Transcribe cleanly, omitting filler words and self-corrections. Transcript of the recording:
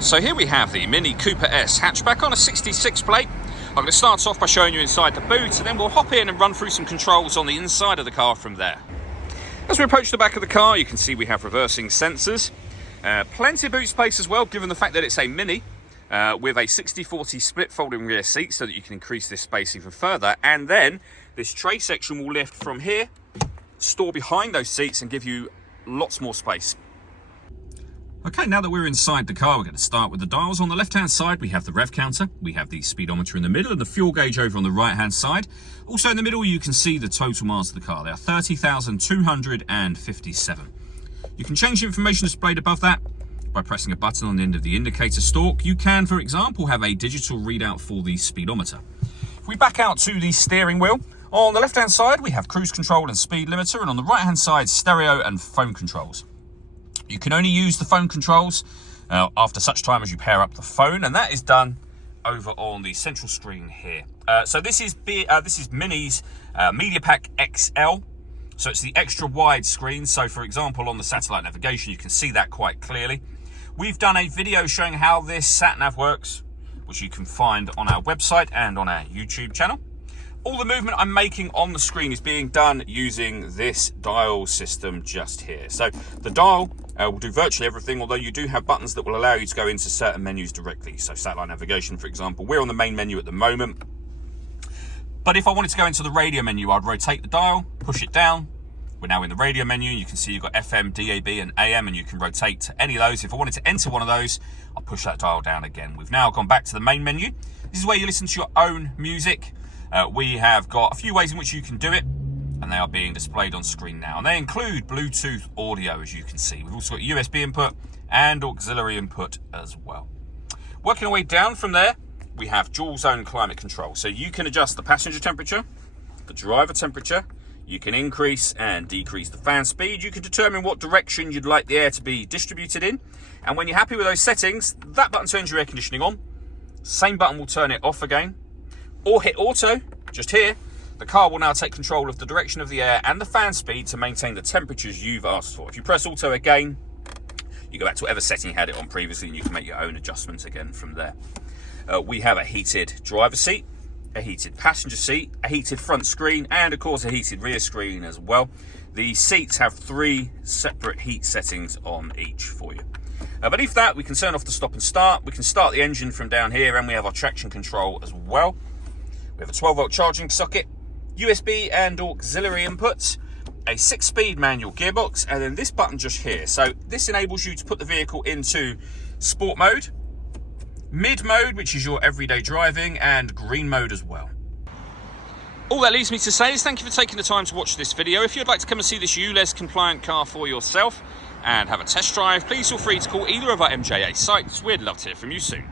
So here we have the Mini Cooper S hatchback on a 66 plate. I'm going to start off by showing you inside the boot, and then we'll hop in and run through some controls on the inside of the car from there. As we approach the back of the car, you can see we have reversing sensors. Plenty of boot space as well, given the fact that it's a Mini, with a 60/40 split folding rear seat so that you can increase this space even further. And then this tray section will lift from here, store behind those seats and give you lots more space. Okay, now that we're inside the car, we're going to start with the dials. On the left-hand side, we have the rev counter. We have the speedometer in the middle and the fuel gauge over on the right-hand side. Also in the middle, you can see the total miles of the car. They are 30,257. You can change the information displayed above that by pressing a button on the end of the indicator stalk. You can, for example, have a digital readout for the speedometer. If we back out to the steering wheel, on the left-hand side, we have cruise control and speed limiter, and on the right-hand side, stereo and phone controls. You can only use the phone controls after such time as you pair up the phone, and that is done over on the central screen here. So this is Mini's Media Pack XL. So it's the extra wide screen. So for example, on the satellite navigation, you can see that quite clearly. We've done a video showing how this sat nav works, which you can find on our website and on our YouTube channel. All the movement I'm making on the screen is being done using this dial system just here. So the dial will do virtually everything, although you do have buttons that will allow you to go into certain menus directly. So satellite navigation, for example, we're on the main menu at the moment. But if I wanted to go into the radio menu, I'd rotate the dial, push it down. We're now in the radio menu. You can see you've got FM, DAB and AM, and you can rotate to any of those. If I wanted to enter one of those, I'll push that dial down again. We've now gone back to the main menu. This is where you listen to your own music. We have got a few ways in which you can do it, and they are being displayed on screen now. And they include Bluetooth audio, as you can see. We've also got USB input and auxiliary input as well. Working our way down from there, we have dual zone climate control. So you can adjust the passenger temperature, the driver temperature. You can increase and decrease the fan speed. You can determine what direction you'd like the air to be distributed in. And when you're happy with those settings, that button turns your air conditioning on. Same button will turn it off again. Or hit auto, just here. The car will now take control of the direction of the air and the fan speed to maintain the temperatures you've asked for. If you press auto again, you go back to whatever setting you had it on previously, and you can make your own adjustments again from there. We have a heated driver's seat, a heated passenger seat, a heated front screen, and of course a heated rear screen as well. The seats have 3 separate heat settings on each for you. Beneath that, we can turn off the stop and start. We can start the engine from down here, and we have our traction control as well. We have a 12-volt charging socket, USB and auxiliary inputs, a 6-speed manual gearbox, and then this button just here. So this enables you to put the vehicle into sport mode, mid mode, which is your everyday driving, and green mode as well. All that leaves me to say is thank you for taking the time to watch this video. If you'd like to come and see this ULEZ compliant car for yourself and have a test drive, please feel free to call either of our MJA sites. We'd love to hear from you soon.